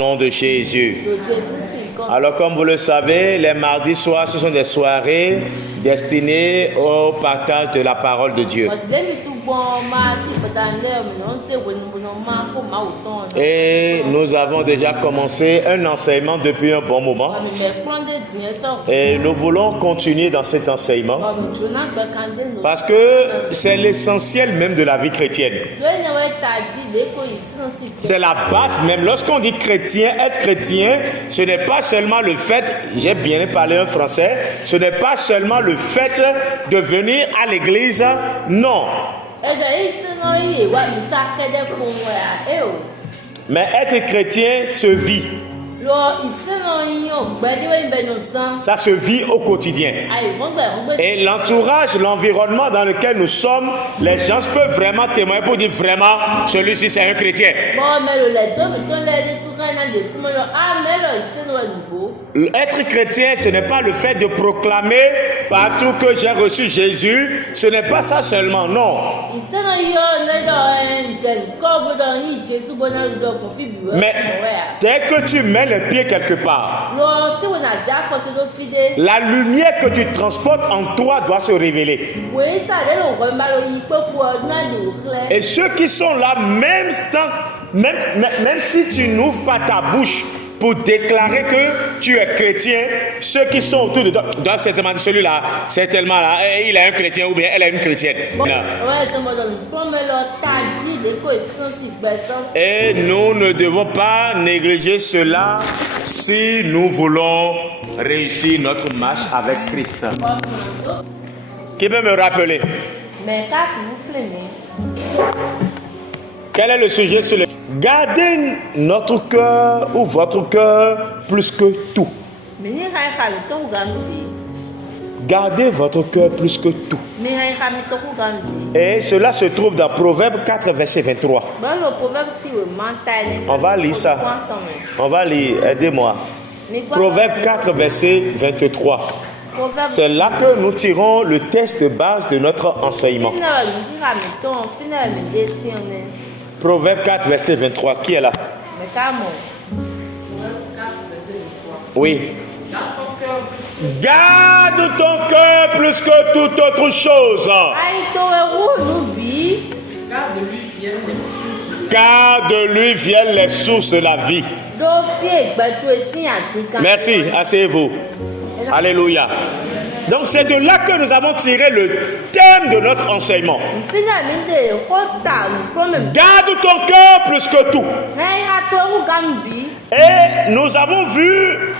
Au nom de Jésus. Alors, comme vous le savez, les mardis soirs, ce sont des soirées destinées au partage de la parole de Dieu. Et nous avons déjà commencé un enseignement depuis un bon moment. Et nous voulons continuer dans cet enseignement parce que c'est l'essentiel même de la vie chrétienne. C'est la base même. Lorsqu'on dit chrétien, être chrétien, ce n'est pas seulement le fait, j'ai bien parlé un français, ce n'est pas seulement le fait de venir à l'église, non. Mais être chrétien se vit. Ça se vit au quotidien. Et l'entourage, l'environnement dans lequel nous sommes, les gens peuvent vraiment témoigner pour dire vraiment, celui-ci c'est un chrétien. Être chrétien, ce n'est pas le fait de proclamer partout que j'ai reçu Jésus. Ce n'est pas ça seulement, non. Mais dès que tu mets les pieds quelque part, la lumière que tu transportes en toi doit se révéler. Et ceux qui sont là, même si tu n'ouvres pas ta bouche pour déclarer que tu es chrétien, ceux qui sont autour de toi doivent certainement dire celui-là, certainement là, il est un chrétien ou bien elle est une chrétienne. Et nous ne devons pas négliger cela si nous voulons réussir notre marche avec Christ. Qui peut me rappeler? Quel est le sujet sur le... Gardez notre cœur ou votre cœur plus que tout. Gardez votre cœur plus que tout. Et cela se trouve dans Proverbe 4, verset 23. On va lire ça. On va lire, aidez-moi. Proverbe 4, verset 23. C'est là que nous tirons le texte de base de notre enseignement. Proverbe 4, verset 23. Qui est là? Oui. Garde ton cœur plus que toute autre chose. Car de lui viennent les sources de la vie. Merci, asseyez-vous. Alléluia. Donc c'est de là que nous avons tiré le thème de notre enseignement. Garde ton cœur plus que tout. Et nous avons vu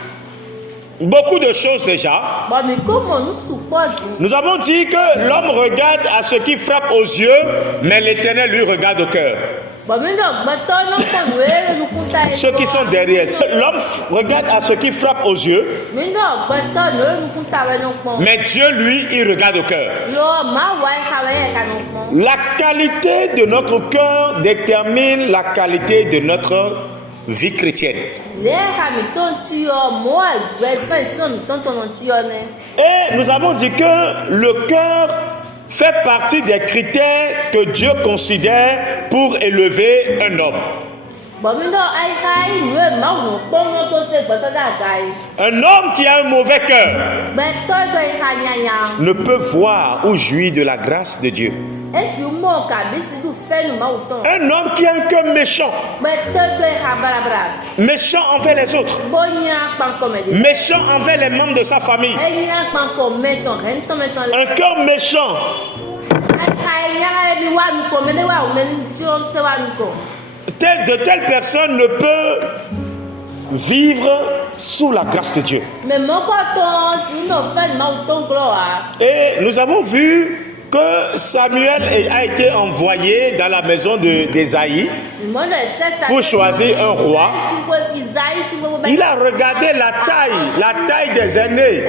beaucoup de choses déjà. Nous avons dit que l'homme regarde à ce qui frappe aux yeux, mais l'Éternel lui regarde au cœur. Ceux qui sont derrière, l'homme regarde à ce qui frappe aux yeux, mais Dieu lui, il regarde au cœur. La qualité de notre cœur détermine la qualité de notre vie chrétienne. Et nous avons dit que le cœur fait partie des critères que Dieu considère pour élever un homme. Un homme qui a un mauvais cœur ne peut voir ou jouir de la grâce de Dieu. Un homme qui a un cœur méchant, méchant envers les autres, méchant envers les membres de sa famille, un cœur méchant, de telle personne ne peut vivre sous la grâce de Dieu. Et nous avons vu que Samuel a été envoyé dans la maison d'Ésaïe pour choisir un roi. Il a regardé la taille des aînés.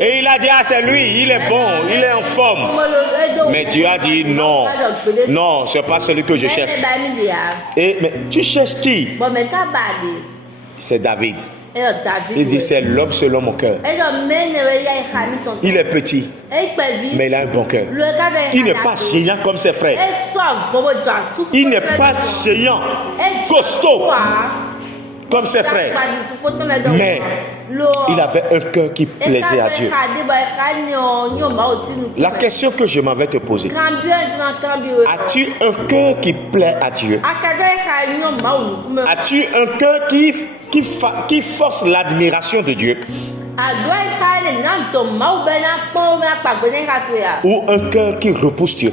Et il a dit, ah c'est lui, il est bon, il est en forme. Mais Dieu a dit non, non, c'est pas celui que je cherche. Mais tu cherches qui? C'est David. Il dit c'est l'homme selon mon cœur. Il est petit, mais il a un bon cœur. Il n'est pas géant comme ses frères. Il n'est pas géant, costaud comme ses frères. Mais il avait un cœur qui plaisait à Dieu. La question que je m'en vais te poser: as-tu un cœur qui plaît à Dieu? As-tu un cœur qui force l'admiration de Dieu? Ou un cœur qui repousse Dieu?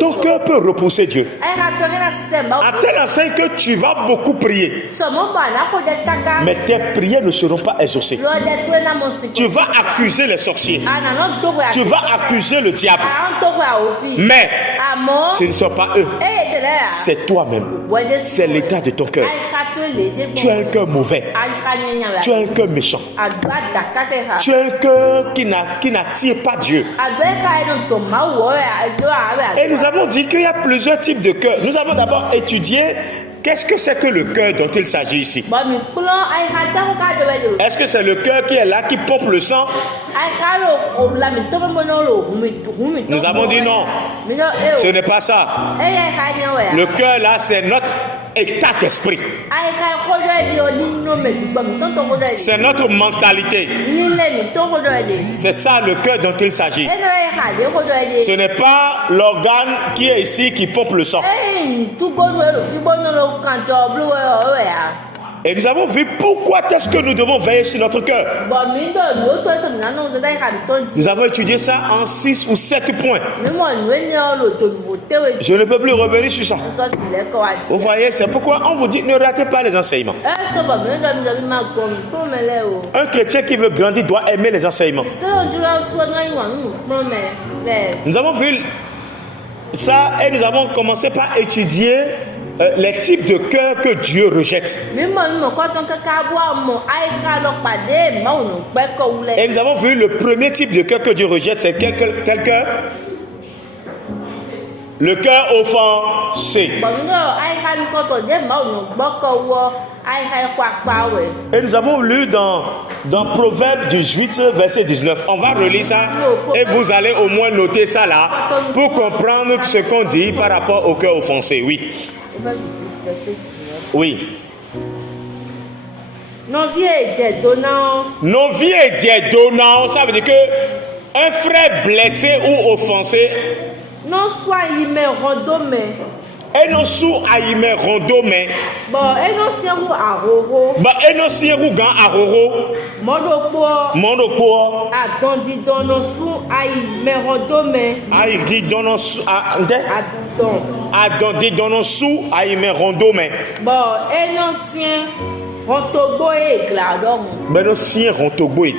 Ton cœur peut repousser Dieu. À telle enseigne que tu vas beaucoup prier, mais tes prières ne seront pas exaucées. Tu vas accuser les sorciers, tu vas accuser le diable, mais ce ne sont pas eux, c'est toi-même, c'est l'état de ton cœur. Tu as un cœur mauvais, tu as un cœur méchant, tu as un cœur qui n'attire pas Dieu. Et nous avons dit qu'il y a plusieurs types de cœurs. Nous avons d'abord étudié qu'est-ce que c'est que le cœur dont il s'agit ici. Est-ce que c'est le cœur qui est là, qui pompe le sang? Nous avons dit non, ce n'est pas ça. Le cœur là, c'est notre état d'esprit. C'est notre mentalité. C'est ça le cœur dont il s'agit. Ce n'est pas l'organe qui est ici qui pompe le sang. Et nous avons vu pourquoi est-ce que nous devons veiller sur notre cœur. Nous avons étudié ça en 6 ou 7 points. Je ne peux plus revenir sur ça. Vous voyez, c'est pourquoi on vous dit ne ratez pas les enseignements. Un chrétien qui veut grandir doit aimer les enseignements. Nous avons vu ça et nous avons commencé par étudier les types de cœur que Dieu rejette. Et nous avons vu le premier type de cœur que Dieu rejette, c'est quel cœur? Le cœur offensé. Et nous avons lu dans Proverbe 18, verset 19. On va relire ça et vous allez au moins noter ça là pour comprendre ce qu'on dit par rapport au cœur offensé. Oui. Oui. Non vie et donnant, ça veut dire que un frère blessé ou offensé non soit il me rondome et non sous aïme rondome bon et non sieru aroro ba et non sieru gan aroro monopo adondi dono sous aïme rondome aïdi dono sous adondi dono sous aïme rondome bon et non sien Rontobo et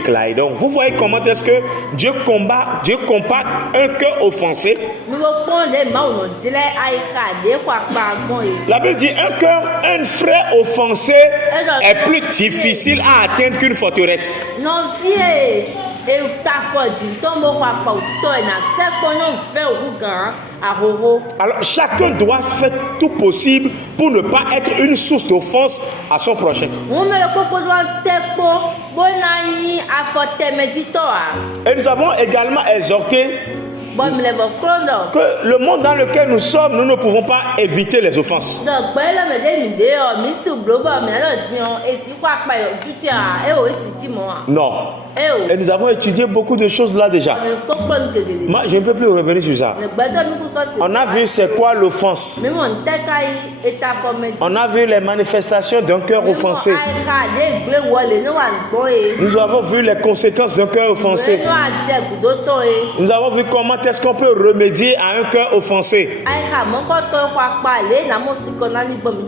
Cladon. Vous voyez comment est-ce que Dieu compare un cœur offensé. La Bible dit un frère offensé est plus difficile à atteindre qu'une forteresse. Alors chacun doit faire tout possible pour ne pas être une source d'offense à son prochain. Et nous avons également exhorté que le monde dans lequel nous sommes, nous ne pouvons pas éviter les offenses. Non. Et nous avons étudié beaucoup de choses là déjà. Moi, je ne peux plus revenir sur ça. On a vu c'est quoi l'offense. On a vu les manifestations d'un cœur offensé. Nous avons vu les conséquences d'un cœur offensé. Nous avons vu comment est-ce qu'on peut remédier à un cœur offensé.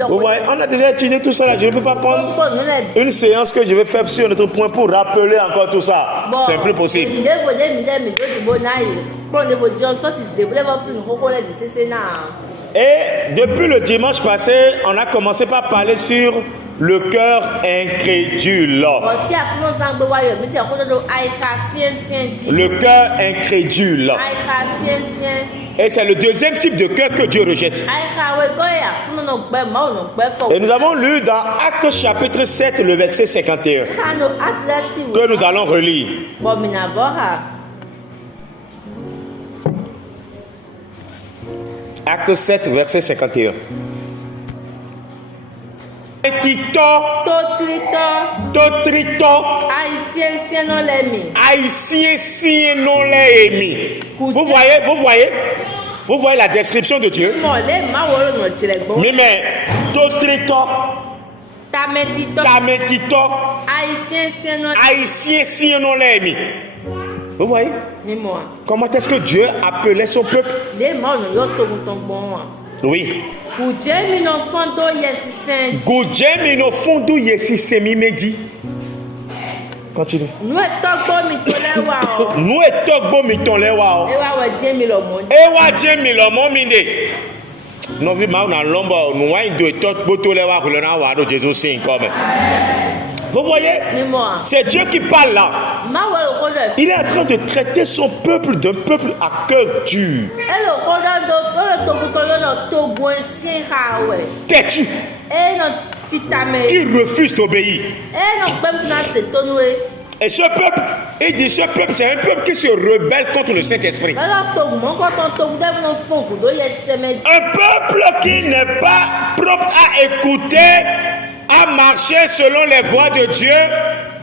Vous voyez, on a déjà étudié tout ça là. Je ne peux pas prendre une séance que je vais faire sur notre point pour rappeler encore tout ça. C'est plus possible. Et depuis le dimanche passé, on a commencé par parler sur le cœur incrédule. Le cœur incrédule. Et c'est le deuxième type de cœur que Dieu rejette. Et nous avons lu dans Actes chapitre 7, le verset 51, que nous allons relire. Acte 7, verset 51. Vous voyez la description de Dieu. Mais Totrito, Tametito, Haïtien non l'aimi. Vous voyez? Comment est-ce que Dieu appelait son peuple? Oui. Gujemi no fondo yesisemi medi. Continue. Nous etogbo mitolewa. Ewa jemi lo mominde. Non vi ma na lomba nous wa indo etogbo tolewa ko na wa do Jésus sin comme. Vous voyez? C'est Dieu qui parle là. Il est en train de traiter son peuple d'un peuple à cœur dur. Têtu. Qui refuse d'obéir. Et ce peuple, il dit ce peuple, c'est un peuple qui se rebelle contre le Saint-Esprit. Un peuple qui n'est pas propre à écouter, à marcher selon les voies de Dieu,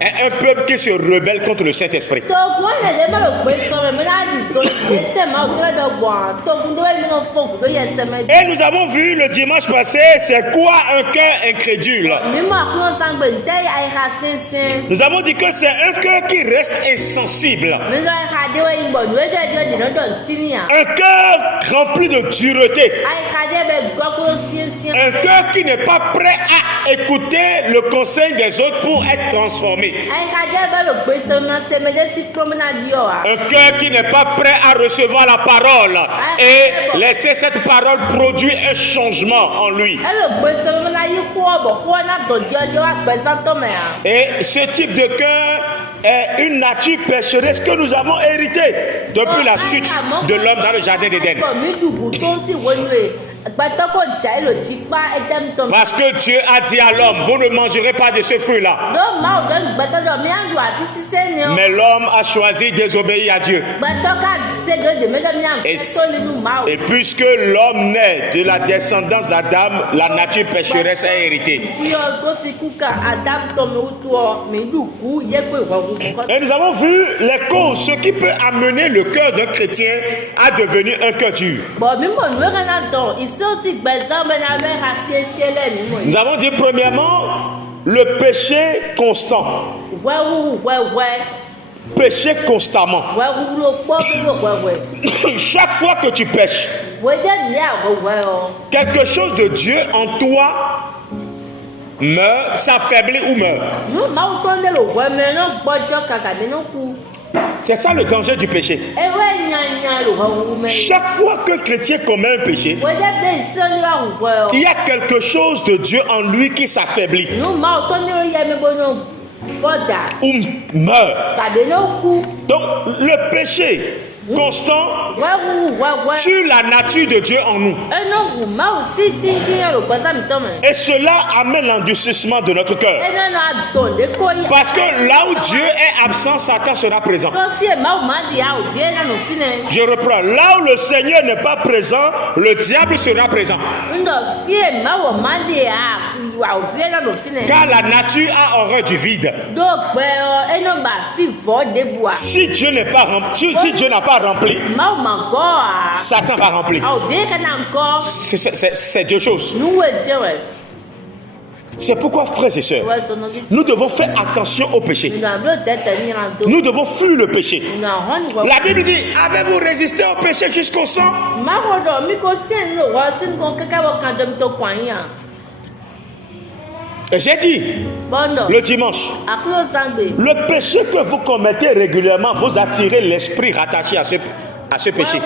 est un peuple qui se rebelle contre le Saint-Esprit. Et nous avons vu le dimanche passé, c'est quoi un cœur incrédule. Nous avons dit que c'est un cœur qui reste insensible. Un cœur rempli de dureté. Un cœur qui n'est pas prêt à écouter le conseil des autres pour être transformé. Un cœur qui n'est pas prêt à recevoir la parole et laisser cette parole produire un changement en lui. Et ce type de cœur est une nature pécheresse que nous avons héritée depuis la chute de l'homme dans le jardin d'Éden. Parce que Dieu a dit à l'homme, vous ne mangerez pas de ce fruit-là. Mais l'homme a choisi de désobéir à Dieu. Et puisque l'homme naît de la descendance d'Adam, la nature pécheresse est héritée. Et nous avons vu les causes, ce qui peut amener le cœur d'un chrétien à devenir un cœur dur. Nous avons dit premièrement le péché constant. Pécher constamment. Chaque fois que tu pêches, quelque chose de Dieu en toi meurt, s'affaiblit ou meurt. C'est ça le danger du péché. Chaque fois qu'un chrétien commet un péché, il y a quelque chose de Dieu en lui qui s'affaiblit ou meurt. Donc le péché constant tue la nature de Dieu en nous. Et cela amène l'endurcissement de notre cœur. Parce que là où Dieu est absent, Satan sera présent. Je reprends. Là où le Seigneur n'est pas présent, le diable sera présent. Car la nature a horreur du vide. Si Dieu n'est pas rempli, si Dieu n'a pas rempli, Satan va remplir. C'est deux choses. C'est pourquoi, frères et sœurs, nous devons faire attention au péché. Nous devons fuir le péché. La Bible dit, avez-vous résisté au péché jusqu'au sang? Et j'ai dit, le dimanche, le péché que vous commettez régulièrement, vous attirez l'esprit rattaché à à ce péché.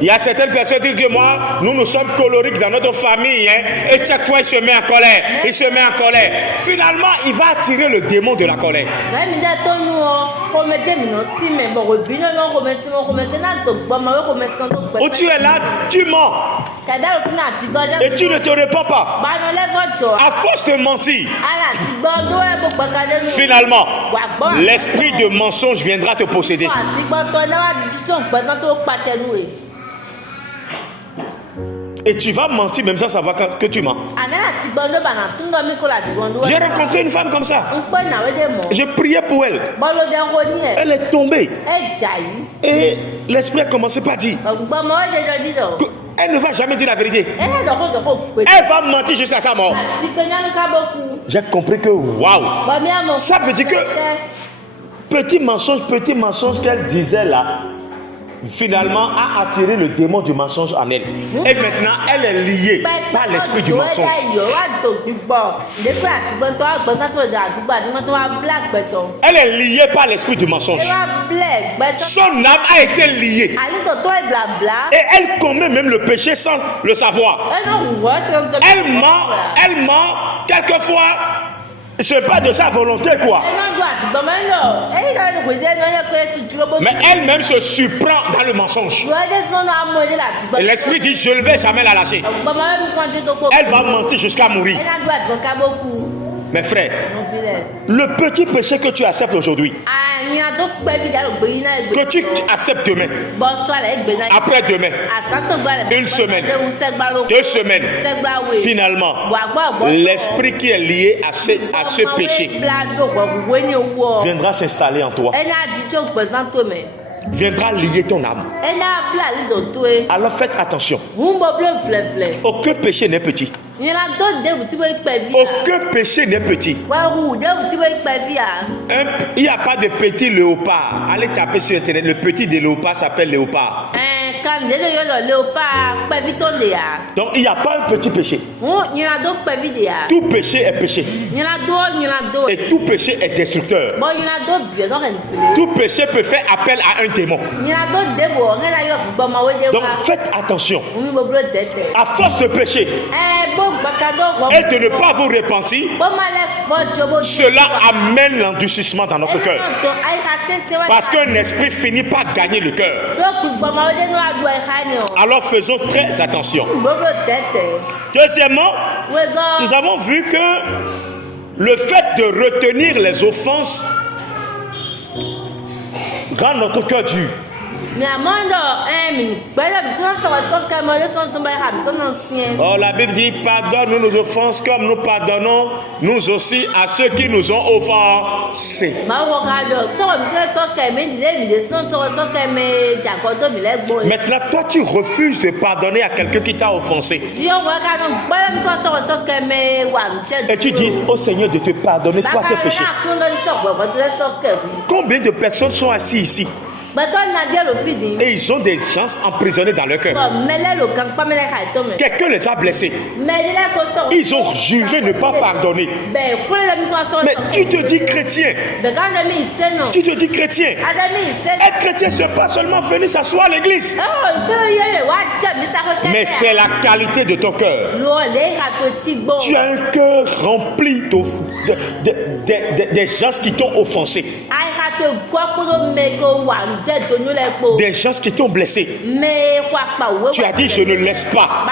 Il y a certaines personnes qui disent que moi, nous sommes colériques dans notre famille, hein, et chaque fois il se met en colère, il se met en colère. Finalement, il va attirer le démon de la colère. Où tu es là, tu mens. Et tu ne te réponds pas. À force de mentir, finalement, l'esprit de mensonge viendra te posséder. Et tu vas mentir même sans savoir que tu mens. J'ai rencontré une femme comme ça. J'ai prié pour elle. Elle est tombée. Et l'esprit a commencé par dire elle ne va jamais dire la vérité. Elle va mentir jusqu'à sa mort. J'ai compris que waouh, ça veut dire que petit mensonge qu'elle disait là, finalement a attiré le démon du mensonge en elle. Et maintenant, elle est liée par l'esprit du mensonge. Elle est liée par l'esprit du mensonge. Son âme a été liée. Et elle commet même le péché sans le savoir. Elle ment quelquefois. Ce n'est pas de sa volonté, quoi. Mais elle-même se surprend dans le mensonge. Et l'esprit dit, je ne vais jamais la lâcher. Elle va mentir jusqu'à mourir. Mes frères, le petit péché que tu acceptes aujourd'hui, que tu acceptes demain, après-demain, une semaine, 2 semaines, finalement, l'esprit qui est lié à ce péché viendra s'installer en toi, viendra lier ton âme. Alors faites attention. Aucun péché n'est petit. Aucun péché n'est petit. Il n'y a pas de petit léopard. Allez taper sur internet. Le petit des léopards s'appelle léopard. Donc il n'y a pas un petit péché. Tout péché est péché. Et tout péché est destructeur. Tout péché peut faire appel à un démon. Donc faites attention. À force de péché et de ne pas vous repentir, cela amène l'endurcissement dans notre cœur. Parce qu'un esprit finit par gagner le cœur. Alors faisons très attention. Deuxièmement, nous avons vu que le fait de retenir les offenses rend notre cœur dur. Oh, la Bible dit pardonne-nous nos offenses comme nous pardonnons nous aussi à ceux qui nous ont offensés. Maintenant, toi tu refuses de pardonner à quelqu'un qui t'a offensé. Et tu dis au Seigneur de te pardonner toi tes péchés. Combien de personnes sont assises ici? Et ils ont des gens emprisonnés dans leur cœur. Quelqu'un les a blessés. Ils ont juré ne pas pardonner. Mais tu te dis chrétien. Tu te dis chrétien. Être chrétien, ce n'est pas seulement venir s'asseoir à l'église. Mais c'est la qualité de ton cœur. Tu as un cœur rempli des gens qui t'ont offensé. Des gens qui t'ont blessé. Tu as dit je ne laisse pas.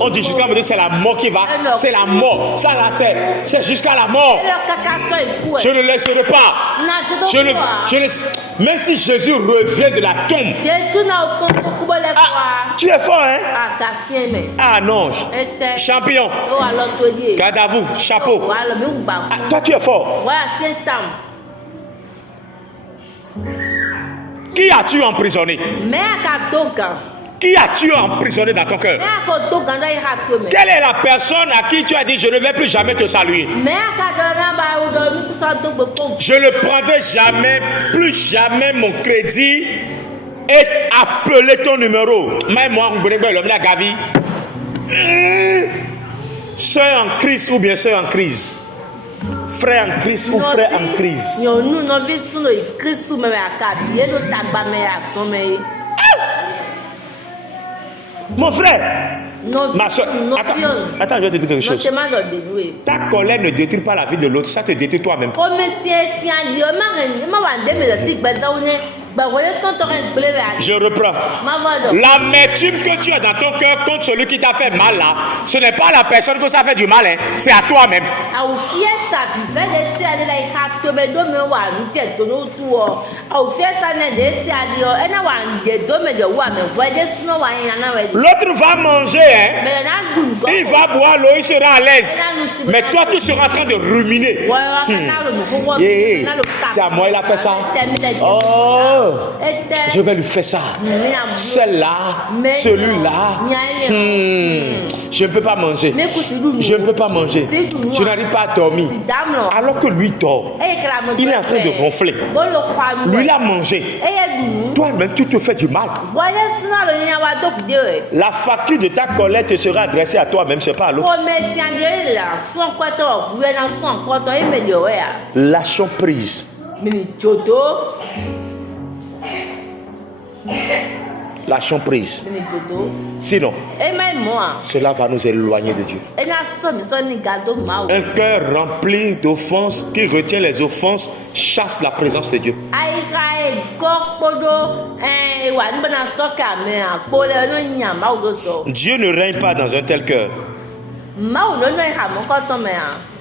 On dit jusqu'à me dire c'est la mort qui va. C'est la mort. Ça là c'est jusqu'à la mort. Je ne laisserai pas. Même si Jésus revient de la tombe. Ah, tu es fort, hein? Ah non. Champion. Garde à vous. Chapeau. Ah, toi tu es fort. Qui as-tu emprisonné? Qui as-tu emprisonné dans ton cœur? Quelle est la personne à qui tu as dit je ne vais plus jamais te saluer? Je ne prendrai jamais, plus jamais mon crédit et appeler ton numéro. Soeur en crise ou bien soeur en crise. frère en Christ ou frère en crise. Mon frère, ma soeur, attends, je vais te dire quelque chose. Ta colère ne détruit pas la vie de l'autre, ça te détruit toi-même. Je reprends. L'amertume que tu as dans ton cœur contre celui qui t'a fait mal là, ce n'est pas la personne que ça fait du mal, hein, c'est à toi-même. L'autre va manger, hein. Il va boire l'eau, il sera à l'aise. Mais toi, tu seras en train de ruminer. C'est à moi, il a fait ça. Oh, je vais lui faire ça. Celle-là, celui-là. Je ne peux pas manger. Je ne peux pas manger. Je n'arrive pas à dormir. Alors que lui dort. Il est en train de ronfler. Lui, il a mangé. Toi-même, tu te fais du mal. La facture de ta colère te sera adressée à toi-même, ce n'est pas à l'autre. Lâchons prise. Lâchons prise. Sinon, cela va nous éloigner de Dieu. Un cœur rempli d'offenses qui retient les offenses chasse la présence de Dieu. Dieu ne règne pas dans un tel cœur.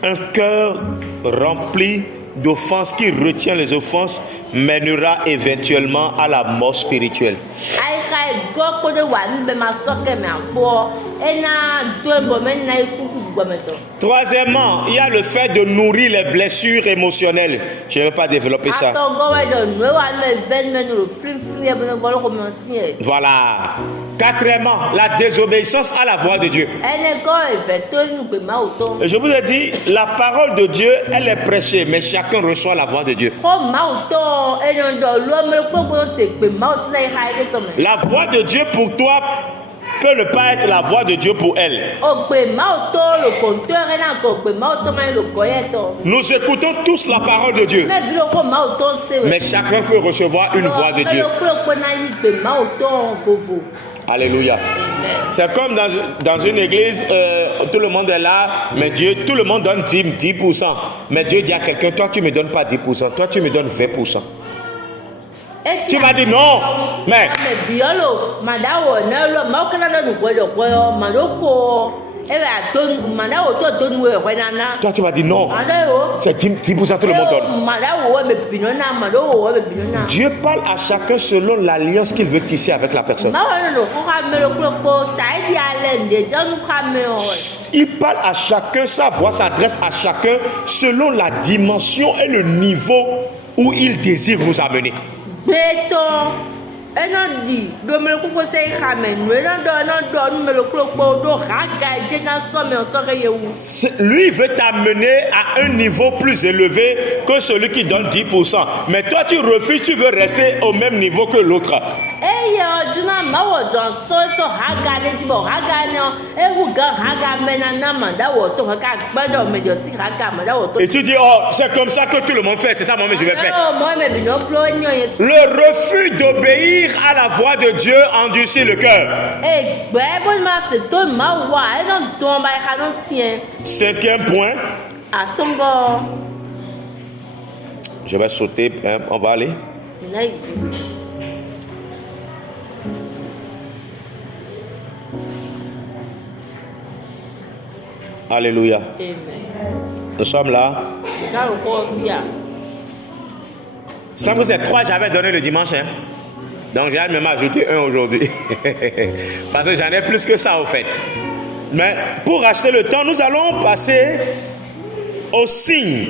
Un cœur rempli d'offenses qui retient les offenses mènera éventuellement à la mort spirituelle. Troisièmement, il y a le fait de nourrir les blessures émotionnelles. Je ne vais pas développer ça. Voilà. Quatrièmement, la désobéissance à la voix de Dieu. Et je vous ai dit, la parole de Dieu, elle est prêchée, mais chacun reçoit la voix de Dieu. La voix de Dieu pour toi peut ne pas être la voix de Dieu pour elle. Nous écoutons tous la parole de Dieu, mais chacun peut recevoir une voix de Dieu. Alléluia. C'est comme dans une église, tout le monde est là, mais Dieu, tout le monde donne 10%. Mais Dieu dit à quelqu'un, toi tu ne me donnes pas 10%, toi tu me donnes 20%. Tu m'as dit non, mais toi tu vas dire non, c'est 10% tout le monde donne. Dieu parle à chacun selon l'alliance qu'il veut tisser avec la personne. Il parle à chacun, sa voix s'adresse à chacun selon la dimension et le niveau où il désire nous amener. Lui veut t'amener à un niveau plus élevé que celui qui donne 10%. Mais toi tu refuses, tu veux rester au même niveau que l'autre. Et tu dis, oh, c'est comme ça que tout le monde fait, c'est ça moi je vais faire. Le refus d'obéir à la voix de Dieu endurcit le cœur. Cinquième point. Je vais sauter, on va aller. Alléluia. Nous sommes là. Ça que c'est 3 j'avais donné le dimanche. Donc j'ai même ajouté 1 aujourd'hui. Parce que j'en ai plus que ça au fait. Mais pour acheter le temps, nous allons passer aux signes.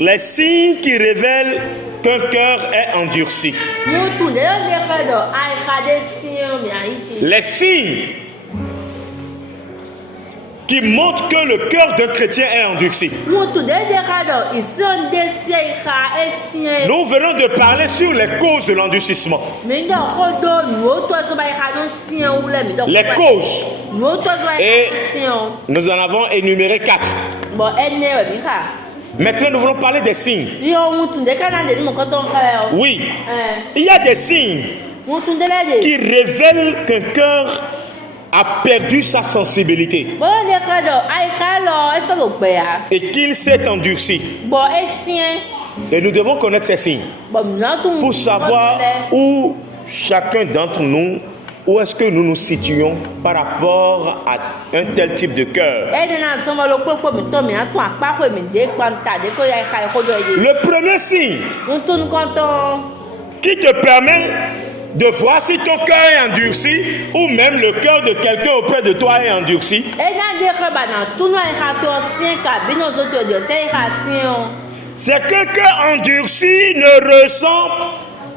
Les signes qui révèlent qu'un cœur est endurci. Les signes qui montrent que le cœur d'un chrétien est endurci. Nous venons de parler sur les causes de l'endurcissement. Les causes. Et nous en avons énuméré 4. Maintenant, nous voulons parler des signes. Oui, il y a des signes qui révèlent qu'un cœur a perdu sa sensibilité et qu'il s'est endurci. Et nous devons connaître ces signes pour savoir où chacun d'entre nous, où est-ce que nous nous situons par rapport à un tel type de cœur. Le premier signe qui te permet de voir si ton cœur est endurci ou même le cœur de quelqu'un auprès de toi est endurci, c'est qu'un cœur endurci ne ressent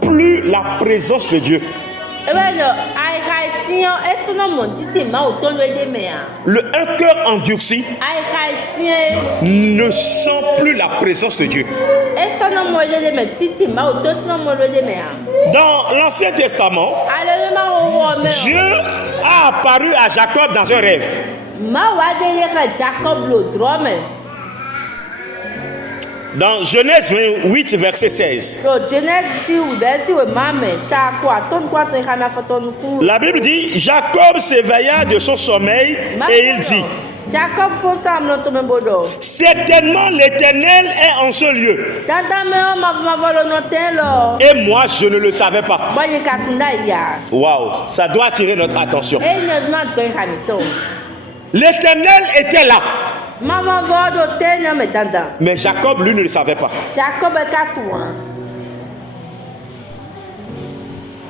plus la présence de Dieu. Un cœur endurci ne sent plus la présence de Dieu. Dans l'Ancien Testament, Dieu a apparu à Jacob dans un rêve. Dans Genèse 28, verset 16. La Bible dit, Jacob s'éveilla de son sommeil et il dit, certainement l'Éternel est en ce lieu. Et moi, je ne le savais pas. Waouh, ça doit attirer notre attention. L'Éternel était là. Mais Jacob, lui, ne le savait pas.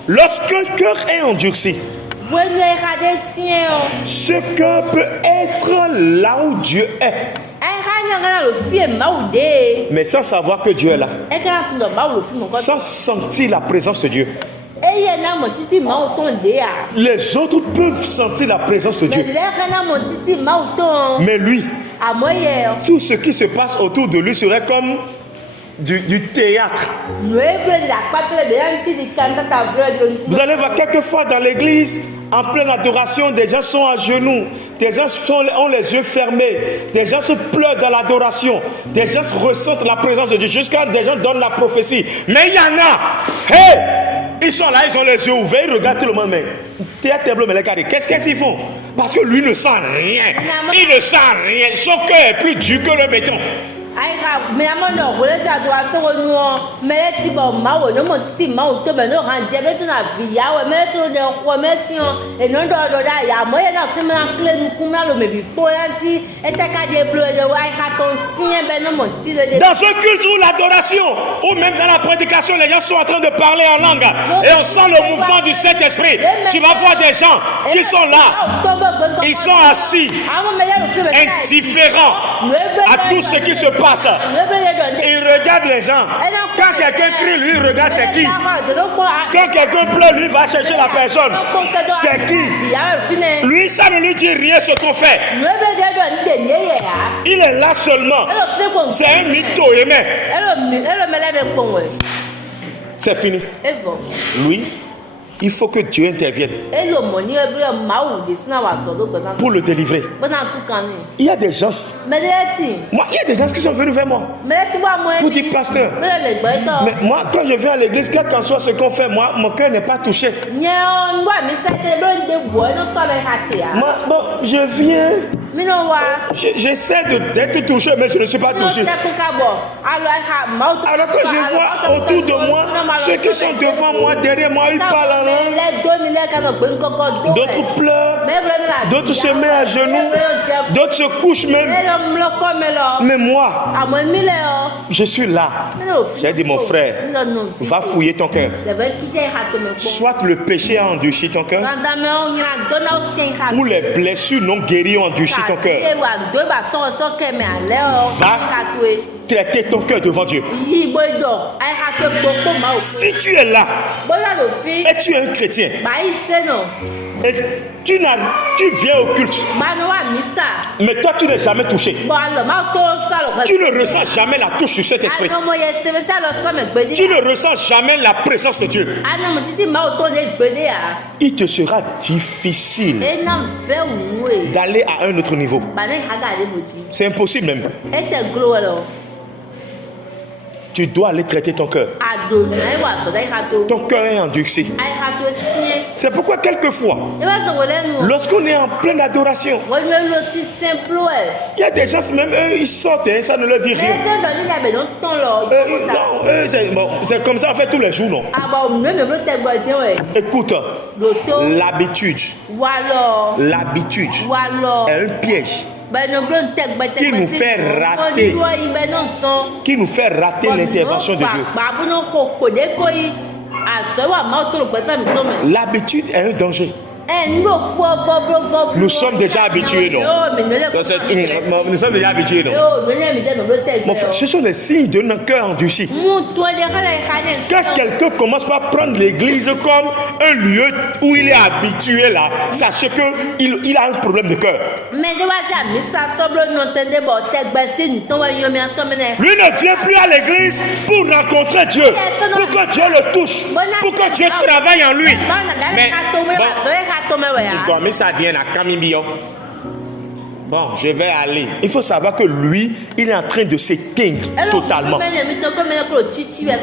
Lorsqu'un cœur est endurci, ce cœur peut être là où Dieu est, mais sans savoir que Dieu est là, sans sentir la présence de Dieu. Les autres peuvent sentir la présence de Dieu, mais lui, tout ce qui se passe autour de lui serait comme du théâtre. Vous allez voir quelquefois dans l'église, en pleine adoration, des gens sont à genoux, des gens ont les yeux fermés, des gens se pleurent dans l'adoration, des gens ressentent la présence de Dieu, jusqu'à des gens donnent la prophétie. Mais il y en a, ils sont là, ils ont les yeux ouverts, ils regardent tout le monde, mais qu'est-ce qu'ils font? Parce que lui ne sent rien, il ne sent rien, son cœur est plus dur que le béton. Dans un culte ou l'adoration, ou même dans la prédication, les gens sont en train de parler en langue et on sent le mouvement du Saint-Esprit. Tu vas voir des gens qui sont là, ils sont assis, indifférents à tout ce qui se passe. Il regarde les gens. Quand quelqu'un crie, lui, il regarde c'est qui. Quand quelqu'un pleure, lui, va chercher la personne. C'est qui. Lui, ça ne lui dit rien ce qu'on fait. Il est là seulement. C'est un mytho, amen. C'est fini. Lui, il faut que Dieu intervienne pour le délivrer. Il y a des gens, il y a des gens qui sont venus vers moi pour dire, pasteur, mais moi quand je viens à l'église, quel qu'en soit ce qu'on fait, moi, mon cœur n'est pas touché. Moi, bon, je viens, j'essaie d'être touché, mais je ne suis pas touché. Alors que je vois autour de moi, ceux qui sont devant moi, derrière moi, ils parlent en langue. D'autres pleurent, d'autres se mettent à genoux, d'autres se couchent même. Mais moi, je suis là. J'ai dit, mon frère, va fouiller ton cœur. Soit le péché a endurci ton cœur, ou les blessures non guéries ont endurci ton cœur. Va traiter ton cœur devant Dieu. Si tu es là et tu es un chrétien et tu viens au culte, mais toi tu n'es jamais touché, tu ne ressens jamais la touche du Saint-Esprit, tu ne ressens jamais la présence de Dieu, il te sera difficile d'aller à un autre niveau. C'est impossible même. tu dois aller traiter ton cœur. Ton cœur est endurci. C'est pourquoi quelquefois, lorsqu'on est en pleine adoration, il y a des gens, même eux, ils sortent, hein, ça ne leur dit rien. C'est comme ça en fait tous les jours, non? Écoute, l'habitude est un piège qui nous fait rater l'intervention de Dieu. L'habitude est un danger. Nous sommes déjà habitués, non? Nous sommes déjà habitués, non? Mon frère, ce sont les signes de notre cœur endurci. Quand quelqu'un commence par prendre l'église comme un lieu où il est habitué là, sachez qu'il a un problème de cœur. Lui ne vient plus à l'église pour rencontrer Dieu, pour que Dieu le touche, pour que Dieu travaille en lui. Mais bon, je vais aller. Il faut savoir que lui, il est en train de s'éteindre totalement.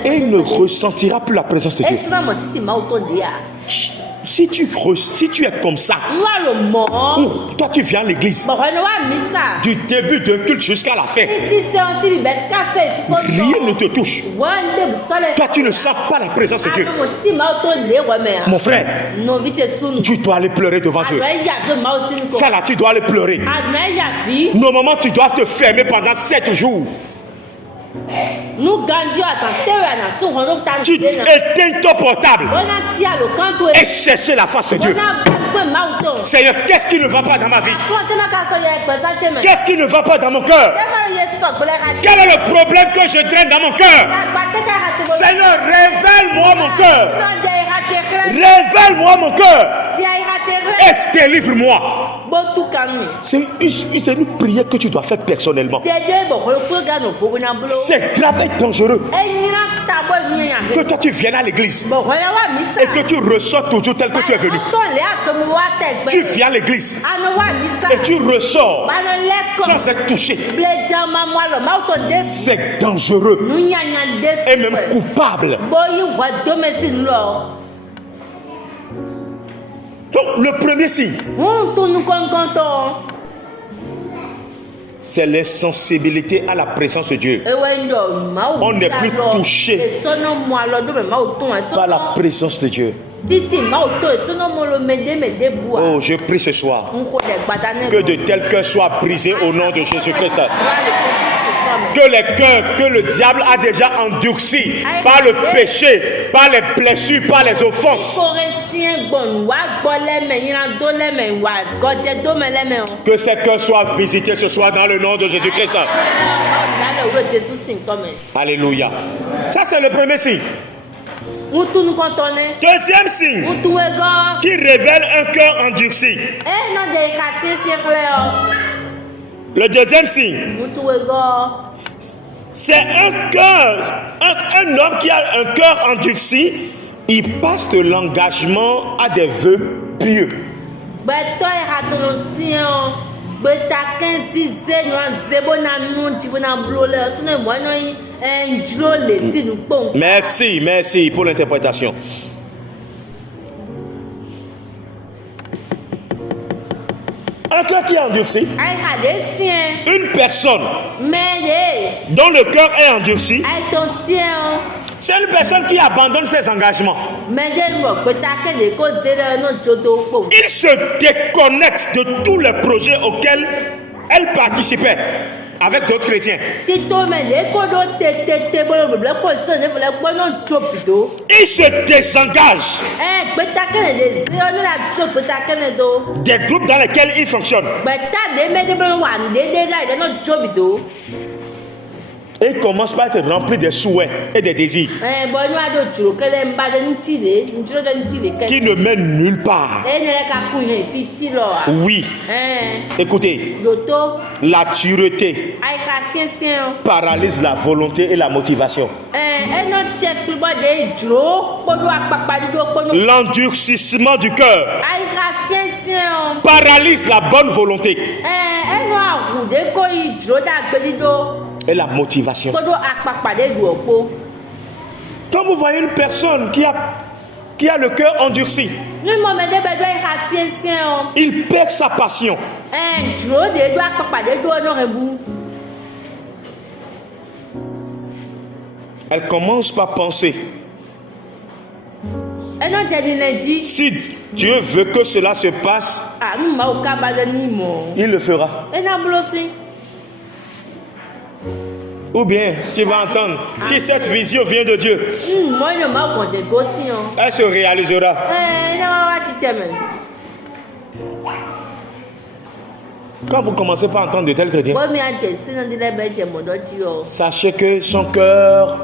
Et il ne ressentira plus la présence de Dieu. Si tu es comme ça, toi tu viens à l'église du début d'un culte jusqu'à la fin, rien ne te touche. Toi tu ne sens pas la présence de Dieu. Mon frère, tu dois aller pleurer devant Dieu. Ça là, tu dois aller pleurer. Normalement, tu dois te fermer pendant 7 jours. Tu éteins ton portable et chercher la face de Dieu. Seigneur, qu'est-ce qui ne va pas dans ma vie? Qu'est-ce qui ne va pas dans mon cœur? Quel est le problème que je draine dans mon cœur? Seigneur, révèle-moi mon cœur. Révèle-moi mon cœur et délivre-moi. C'est une prière que tu dois faire personnellement. C'est grave et dangereux que toi tu viennes à l'église et que tu ressors toujours tel que tu es venu. Tu viens à l'église et tu ressors sans être touché. C'est dangereux et même coupable. Donc le premier signe, c'est l'insensibilité à la présence de Dieu. On n'est plus touché par la présence de Dieu. Oh, je prie ce soir que de tels cœurs soient brisés au nom de Jésus-Christ. Que les cœurs que le diable a déjà endurcis par le péché, par les blessures, par les offenses, que ces cœurs soient visités ce soir dans le nom de Jésus-Christ. Alléluia. Ça c'est le premier signe. Deuxième signe qui révèle un cœur endurci. Le deuxième signe, c'est un cœur, un homme qui a un cœur endurci, il passe de l'engagement à des vœux pieux. Merci pour l'interprétation. Un cœur qui est endurci, une personne dont le cœur est endurci, c'est une personne qui abandonne ses engagements. Il se déconnecte de tous les projets auxquels elle participait avec d'autres chrétiens. Il se désengage des groupes dans lesquels il fonctionne. Et commence par être rempli des souhaits et des désirs qui ne mènent nulle part. Oui. Écoutez, la dureté paralyse la volonté et la motivation. L'endurcissement du cœur paralyse la bonne volonté et la motivation. Quand vous voyez une personne qui a le cœur endurci, il perd sa passion. Elle commence par penser, si Dieu veut que cela se passe, il le fera. Ou bien tu vas entendre, si cette vision vient de Dieu, elle se réalisera. Quand vous commencez par entendre de tels chrétiens, sachez que son cœur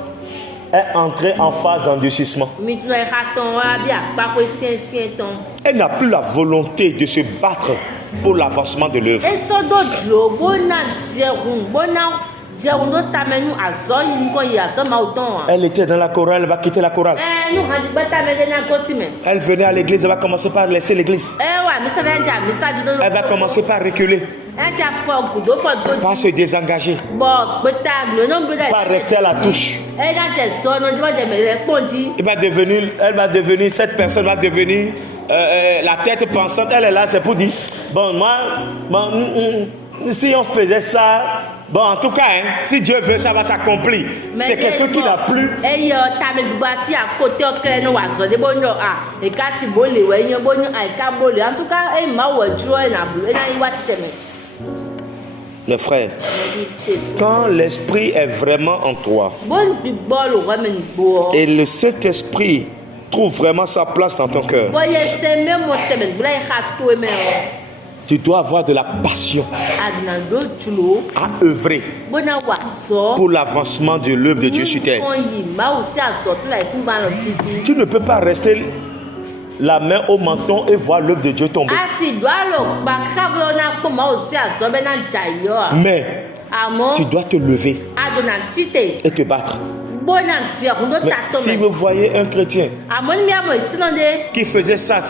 est entré en phase d'endurcissement. Elle n'a plus la volonté de se battre pour l'avancement de l'œuvre. Elle était dans la chorale, elle va quitter la chorale. Elle venait à l'église, elle va commencer par laisser l'église. Elle va commencer par reculer, par se désengager, par rester à la touche. Elle va devenir, cette personne va devenir la tête pensante. Elle est là, c'est pour dire, si on faisait ça, en tout cas, si Dieu veut, ça va s'accomplir. C'est quelqu'un qui n'a plus. Les frères, quand l'esprit est vraiment en toi et le Saint-Esprit trouve vraiment sa place dans ton cœur, tu dois avoir de la passion à œuvrer pour l'avancement de l'œuvre de Dieu sur terre. Tu ne peux pas rester la main au menton et voir l'œuvre de Dieu tomber. Mais tu dois te lever et te battre. Mais si vous voyez un chrétien qui faisait ça,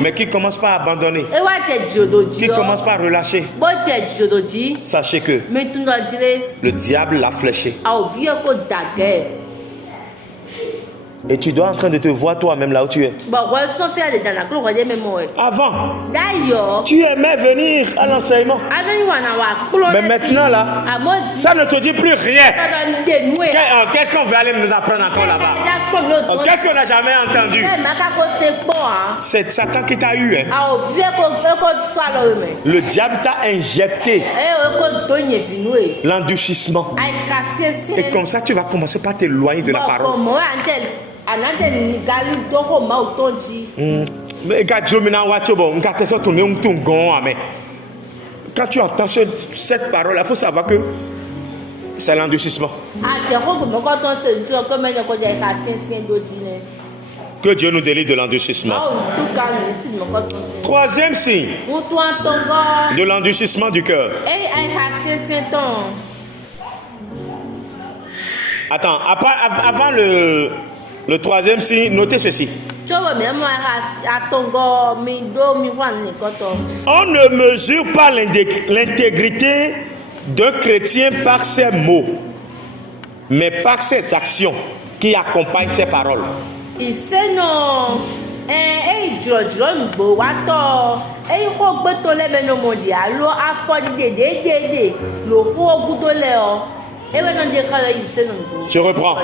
mais qui commence par abandonner, qui commence par relâcher, sachez que le diable l'a fléché. Et tu dois en train de te voir toi-même là où tu es. Avant, tu aimais venir à l'enseignement. Mais maintenant là, ça ne te dit plus rien. Qu'est-ce qu'on veut aller nous apprendre encore là-bas? Qu'est-ce qu'on n'a jamais entendu? C'est Satan qui t'a eu. Le diable t'a injecté l'endurcissement. Et comme ça, tu vas commencer par t'éloigner de la parole. Mais quand tu entends cette parole, il faut savoir que c'est l'endurcissement. Que Dieu nous délivre de l'endurcissement. Troisième signe de l'endurcissement du cœur. Attends, avant le troisième signe, notez ceci. On ne mesure pas l'intégrité d'un chrétien par ses mots, mais par ses actions qui accompagnent ses paroles. Je reprends.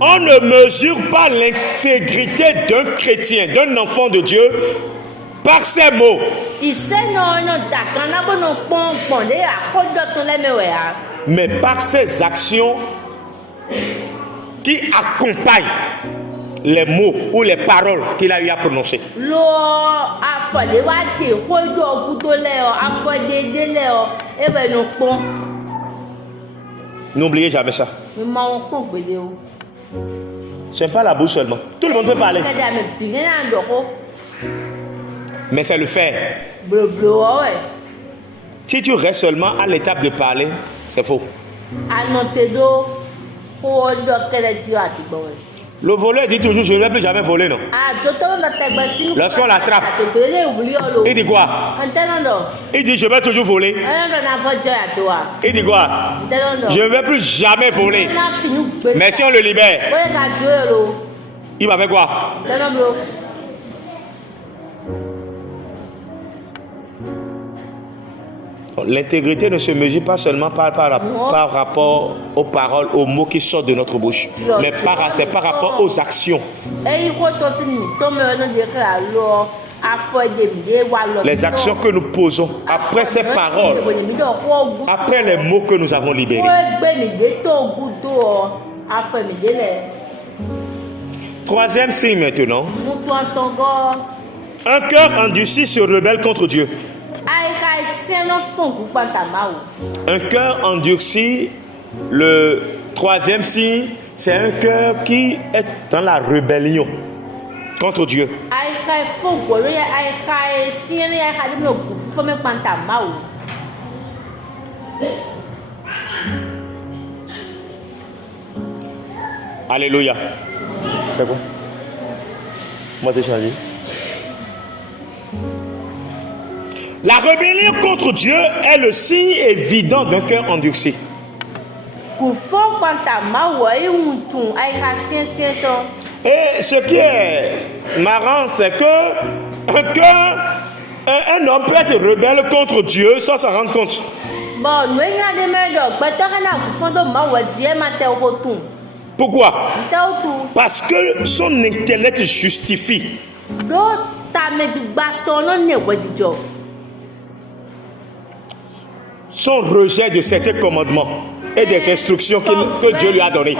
On ne mesure pas l'intégrité d'un chrétien, d'un enfant de Dieu, par ses mots. Mais par ses actions qui accompagnent les mots ou les paroles qu'il a eu à prononcer. N'oubliez jamais ça. Ce n'est pas la bouche seulement. Tout le monde peut parler. Mais c'est le faire. Si tu restes seulement à l'étape de parler, c'est faux. Le voleur dit toujours, je ne vais plus jamais voler, non? Lorsqu'on l'attrape, il dit quoi? Il dit, je vais toujours voler. Il dit quoi? Je ne vais plus jamais voler. Mais si on le libère, il va faire quoi? L'intégrité ne se mesure pas seulement par rapport aux paroles, aux mots qui sortent de notre bouche, mais c'est par rapport aux actions. Les actions que nous posons après ces paroles, après les mots que nous avons libérés. Troisième signe maintenant. Un cœur endurci se rebelle contre Dieu. Un cœur endurci, le troisième signe, c'est un cœur qui est dans la rébellion contre Dieu. Alléluia. C'est bon. Moi, t'ai changé. La rébellion contre Dieu est le signe évident d'un cœur endurci. Et ce qui est marrant, c'est que un homme peut être rebelle contre Dieu sans s'en rendre compte. Pourquoi? Parce que son intellect justifie son rejet de certains commandements et des instructions que Dieu lui a données.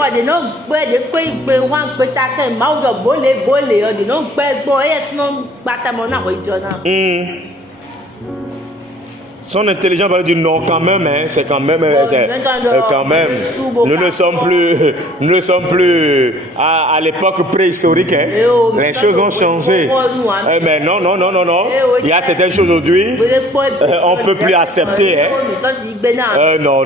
Son intelligence va dire non quand même, hein, c'est quand même, quand même. Nous ne sommes plus à l'époque préhistorique. Hein. Les choses ont changé. Mais non. Il y a certaines choses aujourd'hui, on ne peut plus accepter. Hein. Non.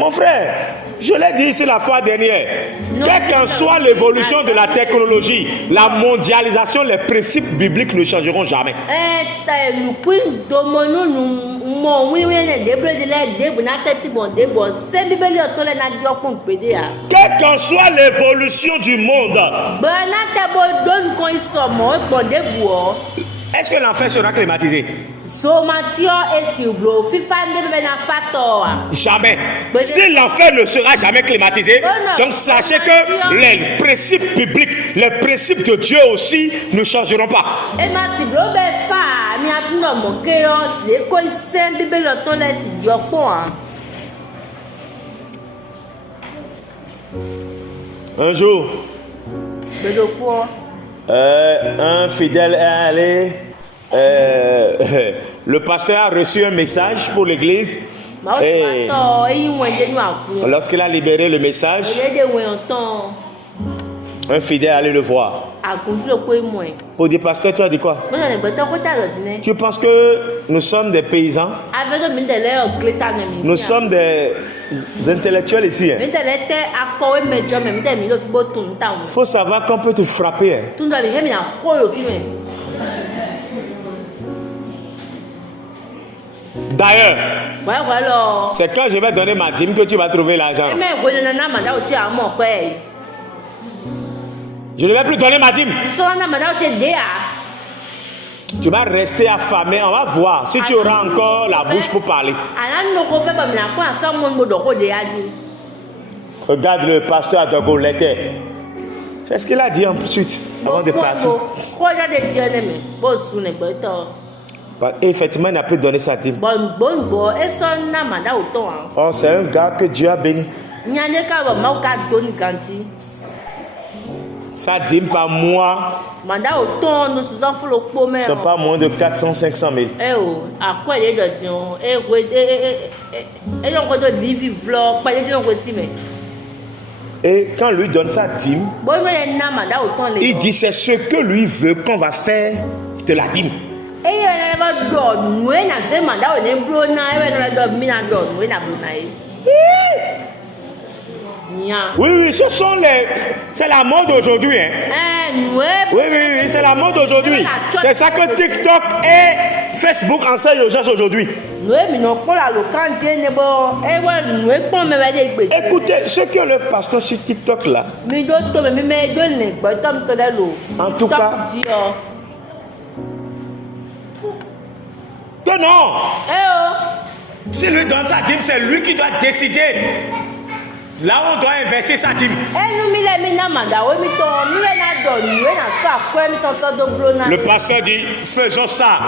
Mon frère, je l'ai dit ici la fois dernière, quelle qu'en soit l'évolution de la technologie, la mondialisation, les principes bibliques ne changeront jamais. Quelle qu'en soit l'évolution du monde, est-ce que l'enfer sera climatisé? Jamais. Si l'enfer ne sera jamais climatisé, donc sachez que les principes bibliques, les principes de Dieu aussi ne changeront pas. Un jour, un fidèle est allé. Le pasteur a reçu un message pour l'église. Et lorsqu'il a libéré le message, un fidèle allait le voir. Pour dire, pasteur, tu as dit quoi? Tu penses que nous sommes des paysans? Nous sommes des intellectuels ici. Il faut savoir qu'on peut te frapper. Hein. D'ailleurs, c'est quand je vais donner ma dîme que tu vas trouver l'argent. Je ne vais plus donner ma dîme. Tu vas rester affamé. On va voir si tu auras encore la bouche pour parler. Regarde le pasteur Adogo l'était. C'est ce qu'il a dit ensuite, avant de partir. Et effectivement, il n'a plus donné sa dîme. Oh, c'est un gars que Dieu a béni. Sa dîme par mois, c'est pas moins de 400-500 000. Et quand lui donne sa dîme, il dit c'est ce que lui veut qu'on va faire de la dîme. Oui, ce sont les... C'est la mode aujourd'hui. Hein. Oui, c'est la mode aujourd'hui. C'est ça que TikTok et Facebook enseignent aux gens aujourd'hui. Écoutez, ceux qui ont leur pasteur sur TikTok là. En tout cas. Que non. Si lui donne sa dîme, c'est lui qui doit décider. Là où on doit investir sa dîme. Le pasteur dit, faisons ça.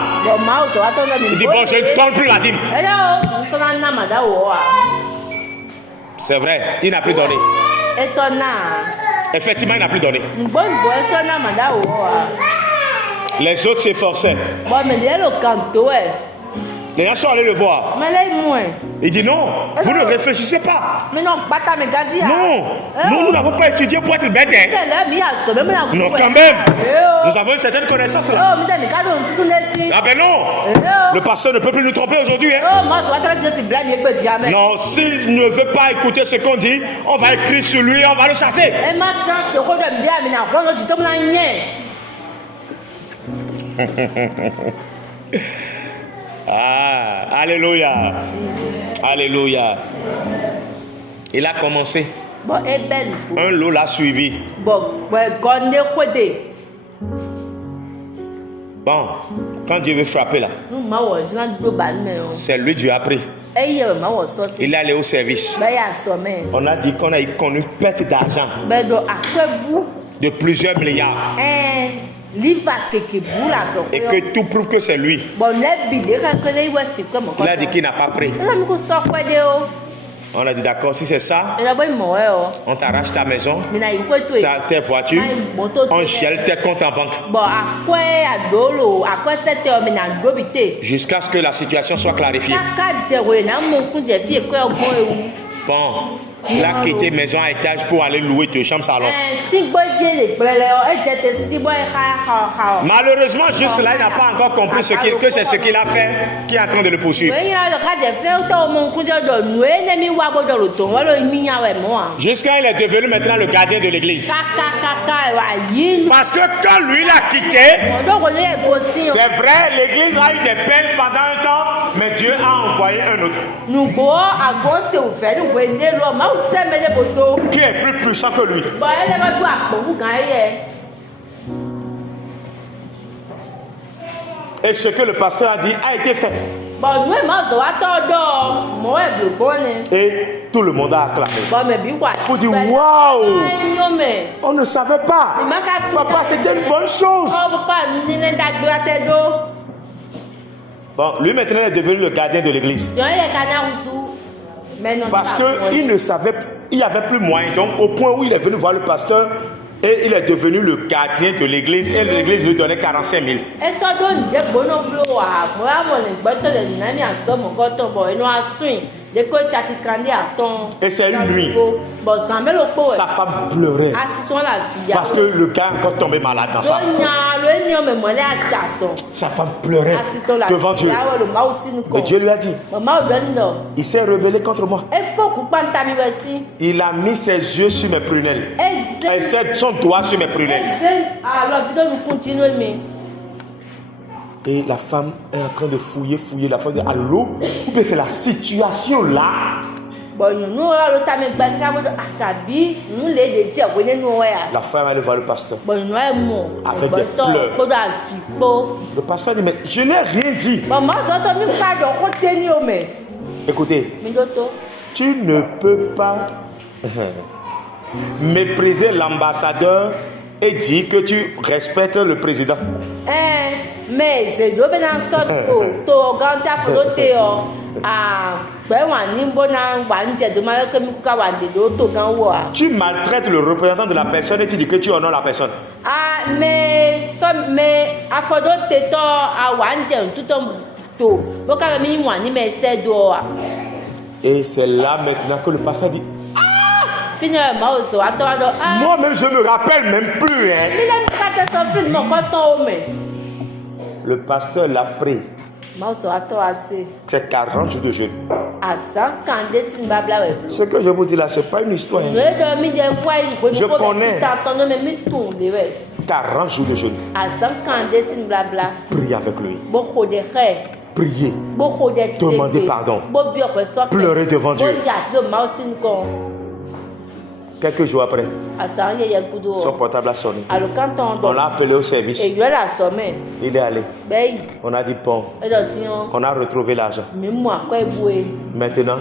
Il dit, bon, je ne donne plus la dîme. C'est vrai, il n'a plus donné. Effectivement, il n'a plus donné. Les autres s'efforçaient. Les gens sont allés le voir. Il dit non, vous ne réfléchissez pas. Non, nous n'avons pas étudié pour être bêtes. Non, quand même. Nous avons une certaine connaissance là. Ah ben non. Le pasteur ne peut plus nous tromper aujourd'hui. Non, s'il ne veut pas écouter ce qu'on dit, on va écrire sur lui et on va le chasser. Ah, alléluia. Alléluia. Il a commencé. Un lot l'a suivi. Bon, quand Dieu veut frapper là, c'est lui Dieu a pris. Il est allé au service. On a dit qu'on a connu une perte d'argent de plusieurs milliards. Et que tout prouve que c'est lui. Il a dit qu'il n'a pas pris. On a dit d'accord, si c'est ça, on t'arrache ta maison, tes voitures, on gèle tes comptes en banque. Jusqu'à ce que la situation soit clarifiée. Bon, il a quitté maison à étage pour aller louer deux chambres salon. Malheureusement, juste là, il n'a pas encore compris que c'est ce qu'il a fait qui est en train de le poursuivre. Jusqu'à il est devenu maintenant le gardien de l'église. Parce que quand lui l'a quitté, c'est vrai, l'église a eu des peines pendant un temps, mais Dieu a envoyé un autre. Qui est plus puissant que lui. Et ce que le pasteur a dit a été fait. Et tout le monde a acclamé. Pour dire waouh, on ne savait pas. Papa, c'était une bonne chose. Bon, lui maintenant est devenu le gardien de l'église. Parce qu'il ne savait, il n'y avait plus moyen. Donc, au point où il est venu voir le pasteur, et il est devenu le gardien de l'église, et l'église lui donnait 45 000. Et c'est une nuit. Sa femme pleurait. Parce que le gars est encore tombé malade dans ça. Sa femme pleurait devant Dieu. Et Dieu lui a dit, il s'est rebellé contre moi. Il a mis ses yeux sur mes prunelles. Et son doigt sur mes prunelles. Et la femme est en train de fouiller. La femme dit, allô? Ou bien c'est la situation là? La femme allait voir le pasteur avec des pleurs. Le pasteur dit, mais je n'ai rien dit. Écoutez, tu ne peux pas mépriser l'ambassadeur et dire que tu respectes le président. Mais c'est tu maltraites le représentant de la personne et tu dis que tu honores la personne. Et c'est là maintenant que le pasteur dit, moi-même je me rappelle même plus. Le pasteur l'a pris C'est 40 jours de jeûne. Ce que je vous dis là, ce n'est pas une histoire. Je connais 40 jours de jeûne. Priez avec lui. Priez. Demandez pardon. Pleurez devant Dieu. Quelques jours après, son portable a sonné. On l'a appelé au service. Il est allé. On a dit bon. On a retrouvé l'argent. Maintenant,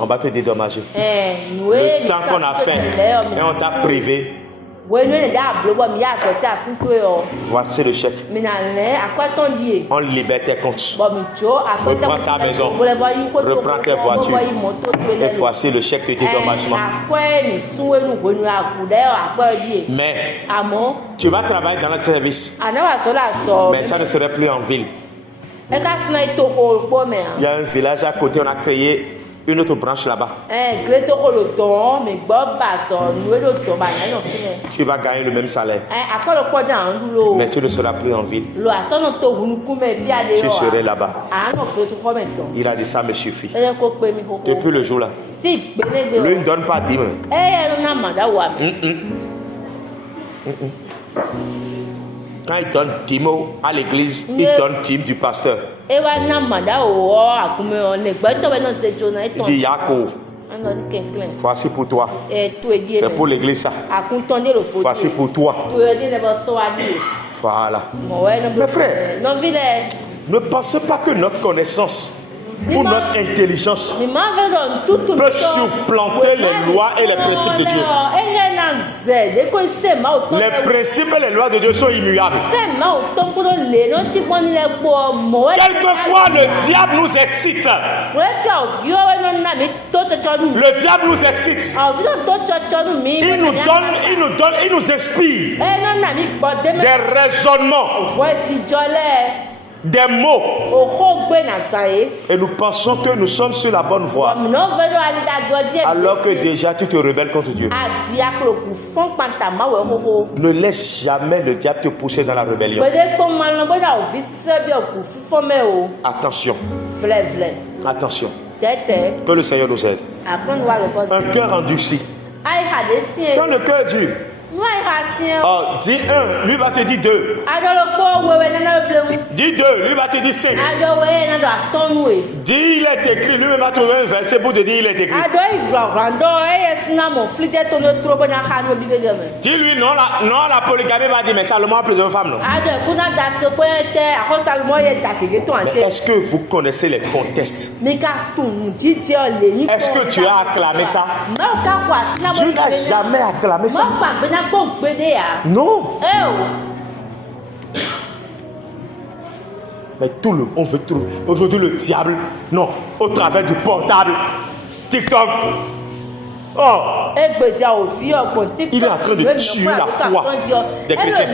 on va te dédommager. Le temps qu'on a fait et on t'a privé. Voici le chèque. On libère tes comptes. Reprends ta maison. Reprends tes voitures. Et voici le chèque de dédommagement. Mais tu vas travailler dans notre service. Mais ça ne serait plus en ville. Il y a un village à côté, on a créé une autre branche là-bas. Tu vas gagner le même salaire. Mais tu ne seras plus en ville. Tu serais là-bas. Il a dit ça me suffit. Depuis le jour là. Lui ne donne pas 10 000. Quand il donne 10 000 à l'église, il donne 10 000 du pasteur. Il dit Yako, voici pour toi. C'est pour l'église ça. Voici pour toi. Voilà. Mes frères, ne pensez pas que notre connaissance ou notre intelligence peut supplanter les lois et les principes de Dieu. Les principes et les lois de Dieu sont immuables. Quelquefois, le diable nous excite. Le diable nous excite. Il nous inspire des raisonnements, des mots, et nous pensons que nous sommes sur la bonne voie, alors que déjà tu te rebelles contre Dieu. Ne laisse jamais le diable te pousser dans la rébellion. Attention. Attention. Que le Seigneur nous aide. Un cœur endurci. Quand le cœur est dur, oh, dis 1, lui va te dire 2. Dis 2, lui va te dire 5. Dis il est écrit, lui va trouver un verset pour te dire il est écrit. Dis lui non la polygamie va dire mais Salomon a plusieurs femmes non. Mais est-ce que vous connaissez les contextes? Est-ce que tu as acclamé ça? Tu n'as jamais acclamé ça. Non. Mais on veut trouver. Aujourd'hui, le diable, non, au travers du portable, TikTok. Oh. Il est en train de tuer la foi des chrétiens.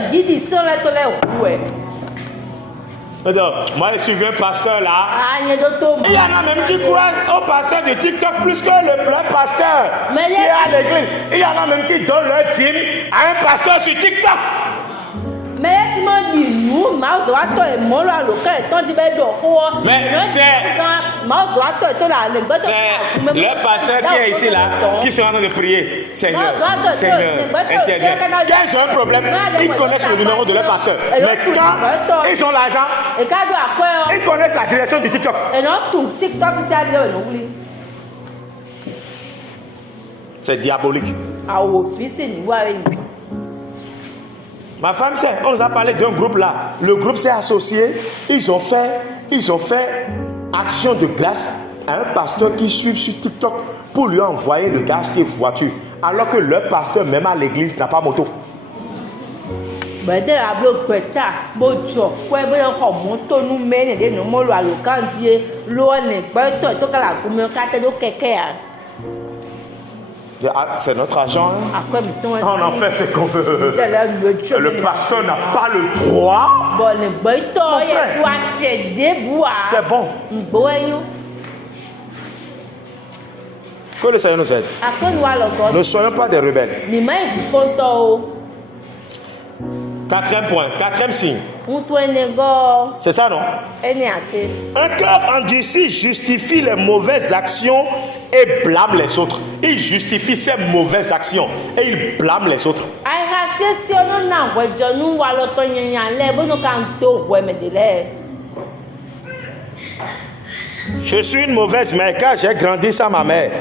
Moi, je suis un pasteur là. Il y en a même qui croient au pasteur de TikTok plus que le pasteur qui est à l'église. Il y en a même qui donnent leur dîme à un pasteur sur TikTok. Mais c'est le pasteur qui est ici là, qui sont en train de prier. Seigneur, interviens. Quand ils ont un problème, ils connaissent le numéro de leur pasteur. Mais quand ils ont l'argent, ils connaissent la direction du TikTok. C'est diabolique. Ma femme sait, on nous a parlé d'un groupe là. Le groupe s'est associé. Ils ont fait action de glace à un pasteur qui suit sur TikTok pour lui envoyer le gars acheter voiture. Alors que le pasteur, même à l'église, n'a pas moto. C'est notre argent. On en fait ce qu'on veut. Le pasteur n'a pas le droit. C'est bon. Que le Seigneur nous aide. Ne soyons pas des rebelles. Quatrième point, quatrième signe. C'est ça, non? Un cœur endurci justifie les mauvaises actions et blâme les autres. Il justifie ses mauvaises actions et il blâme les autres. Je suis une mauvaise mère car j'ai grandi sans ma mère.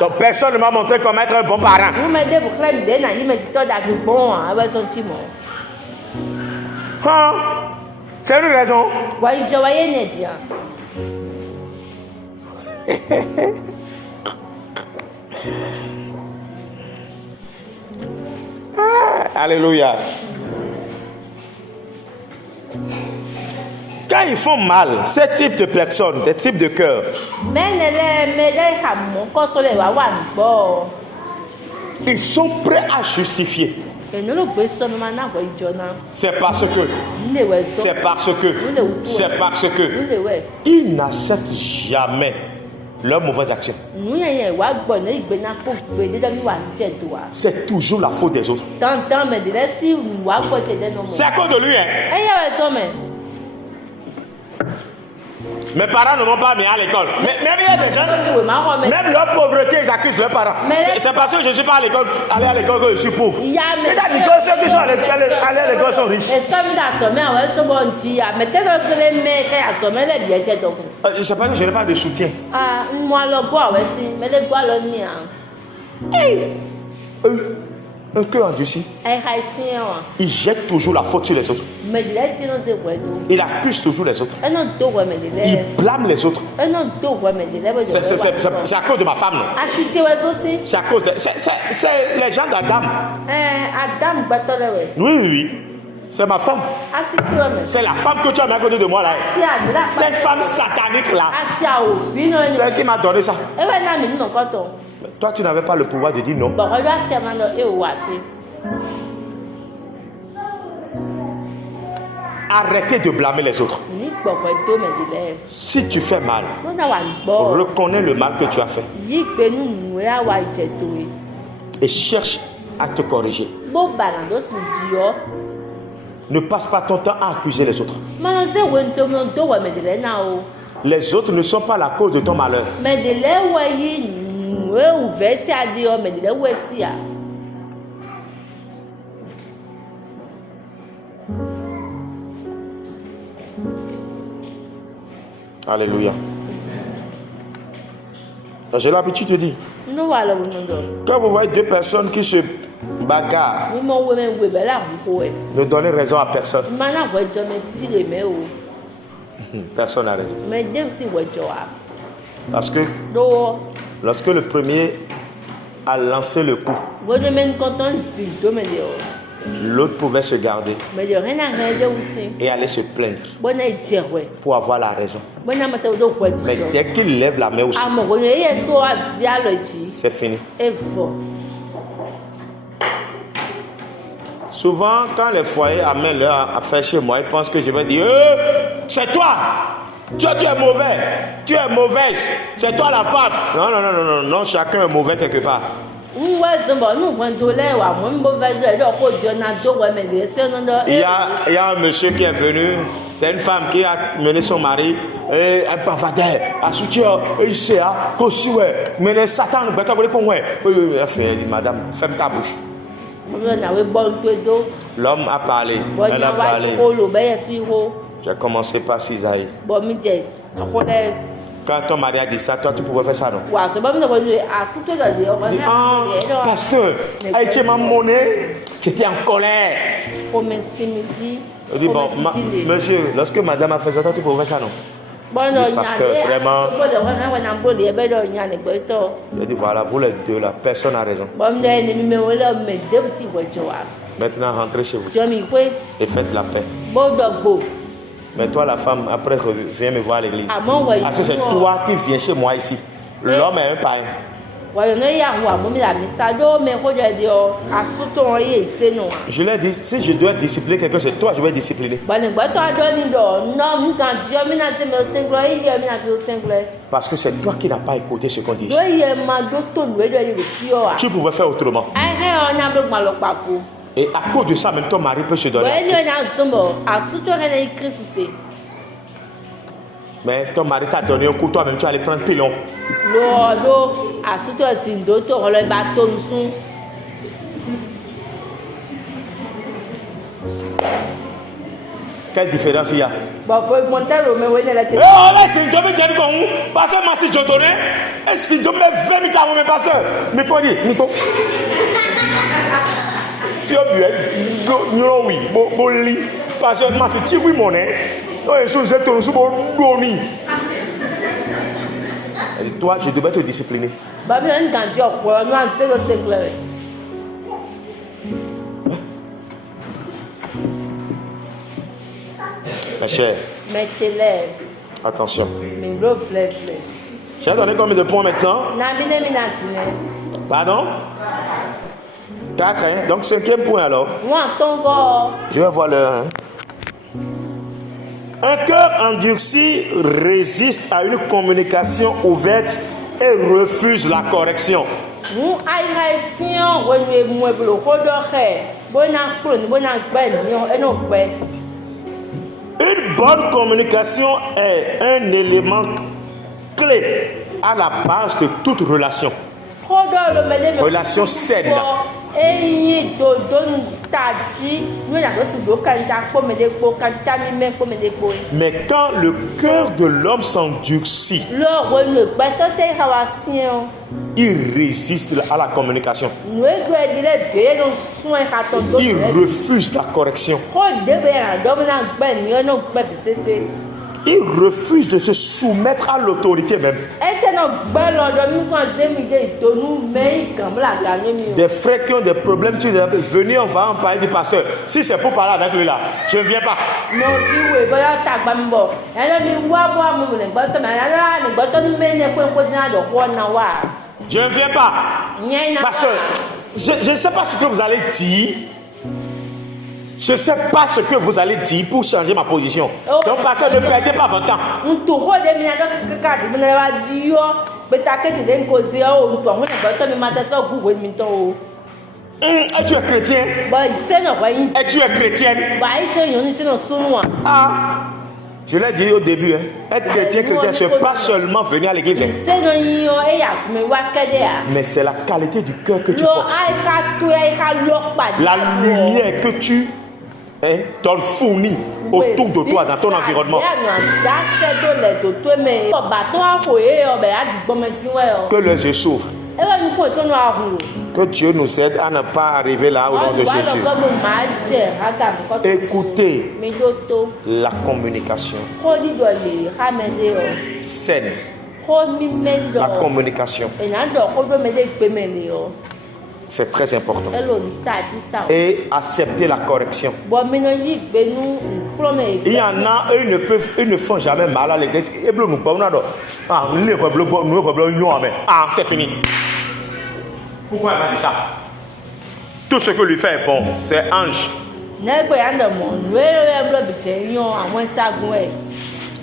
Donc personne ne m'a montré comment être un bon parent. Hein? C'est une raison. Alléluia. Quand ils font mal, ces types de personnes, des types de cœurs, ils sont prêts à justifier. C'est parce que ils n'acceptent jamais leurs mauvaises actions. C'est toujours la faute des autres. C'est à cause de lui, hein? Mes parents ne m'ont pas mis à l'école. Mais même il y a des gens, même leur pauvreté, ils accusent leurs parents. C'est parce que je ne suis pas allé à l'école que je suis pauvre. C'est-à-dire que ceux qui sont allés à l'école sont riches. Je sais pas que je n'ai pas de soutien. Un cœur endurci, il jette toujours la faute sur les autres. Il accuse toujours les autres. Il blâme les autres. C'est à cause de ma femme, non? C'est à cause. C'est les gens d'Adam. Oui. C'est ma femme. C'est la femme que tu as mis à côté de moi là. Cette femme satanique là. Celle qui m'a donné ça. Toi, tu n'avais pas le pouvoir de dire non. Arrêtez de blâmer les autres. Si tu fais mal, reconnais le mal que tu as fait. Et cherche à te corriger. Ne passe pas ton temps à accuser les autres. Les autres ne sont pas la cause de ton malheur. Alléluia. J'ai l'habitude de dire, quand vous voyez deux personnes qui se bagarrent, ne donnez raison à personne. Personne n'a raison. Parce que lorsque le premier a lancé le coup, l'autre pouvait se garder et aller se plaindre pour avoir la raison. Mais dès qu'il lève la main aussi, c'est fini. Souvent, quand les foyers amènent leur affaire chez moi, ils pensent que je vais dire c'est toi! Tu es mauvais, tu es mauvaise, c'est toi la femme. Non, chacun est mauvais quelque part. Il y a un monsieur qui est venu, c'est une femme qui a mené son mari, et un bavardeur, à soutien, il sait, mais Satan, madame, ferme ta bouche. L'homme a parlé, elle a parlé. J'ai commencé par Cisaïe. Quand ton mari a dit ça, toi tu pouvais faire ça, non? Pasteur, tu m'as monnaie, j'étais en colère. Je dis, bon, monsieur, lorsque madame a fait ça, toi tu pouvais faire ça, non? Pasteur, vraiment. Je dis, voilà, vous les deux là, personne n'a raison. Maintenant, rentrez chez vous et faites la paix. Mais toi, la femme, après, viens me voir à l'église. Parce que c'est toi qui viens chez moi ici. L'homme est un païen. Je l'ai dit, si je dois discipliner quelqu'un, c'est toi, je vais discipliner. Parce que c'est toi qui n'as pas écouté ce qu'on dit. Tu pouvais faire autrement. Et à cause de ça, même ton mari peut se donner à Christ. Mais ton mari t'a donné un coup, toi-même tu allais prendre pilon. Quelle différence il y a? Parce que si je donnais, et si je mets 20 000 à mon pasteur, mais quoi dire? Si on veut, oui, bon lit, parce que moi c'est oui mon nez. Toi, je devais te discipliner. Ma chère, attention. J'ai donné combien de points maintenant? Pardon? 4, hein? Donc 5e point alors. Je vais voir le 1. Un cœur endurci résiste à une communication ouverte et refuse la correction. Une bonne communication est un élément clé à la base de toute relation. Relation saine. Mais quand le cœur de l'homme s'endurcit, il résiste à la communication. Il refuse la correction. Il refuse de se soumettre à l'autorité même. Des frères qui ont des problèmes, tu dis, venez, on va en parler du pasteur. Si c'est pour parler avec lui là, je ne viens pas. Je ne viens pas. Pasteur, je ne sais pas ce que vous allez dire. Je ne sais pas ce que vous allez dire pour changer ma position. Donc, pasteur, ne perdez pas votre temps. Es-tu un chrétien? Es-tu un chrétienne? Ah, je l'ai dit au début, hein. Être chrétien, ce n'est pas seulement venir à l'église. Hein. Mais c'est la qualité du cœur que tu portes. La lumière que tu fournis autour de toi, dans ton environnement. Que les yeux s'ouvrent. Que Dieu nous aide à ne pas arriver là au nom de Jésus. Écoutez la communication saine. La communication. C'est très important. Et accepter la correction. Il y en a, eux ils ne font jamais mal à l'église. Ah, c'est fini. Pourquoi il m'a dit ça? Tout ce que lui fait est bon. C'est ange.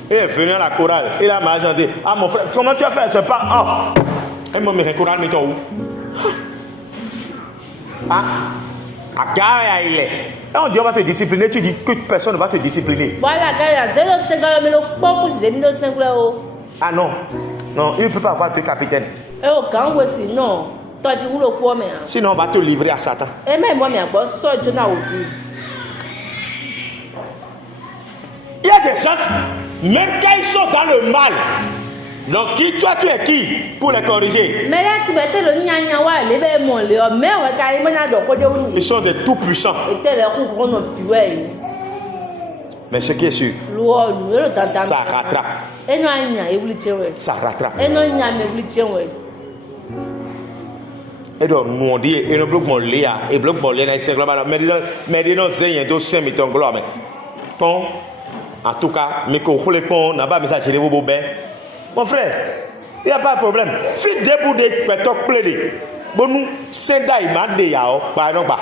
Et venu à la chorale. Il a m'a dit, ah mon frère, comment tu as fait? C'est pas. Ah. Et moi, mes chorales, mettons où? Ah, il est. Et on dit on va te discipliner, tu dis que personne ne va te discipliner. Ah non, non, il ne peut pas avoir deux capitaines. Sinon on va te livrer à Satan. Il y a des gens, même quand ils sont dans le mal. Donc, toi, tu es qui pour les corriger? Ils sont des tout-puissants. Mais ce qui est sûr, ça rattrape. Ça rattrape. Et donc, nous on dit, et nous bloquons Léa, et bloquons Léa, et c'est global. Mais nous sommes tous ces mettons gloire. En tout cas, mais qu'on roule qu'on n'a pas message chez vous, mon frère, Il n'y a pas de problème. Fit debout de pétoc plaidé. Bon, nous, c'est d'ailleurs, par exemple.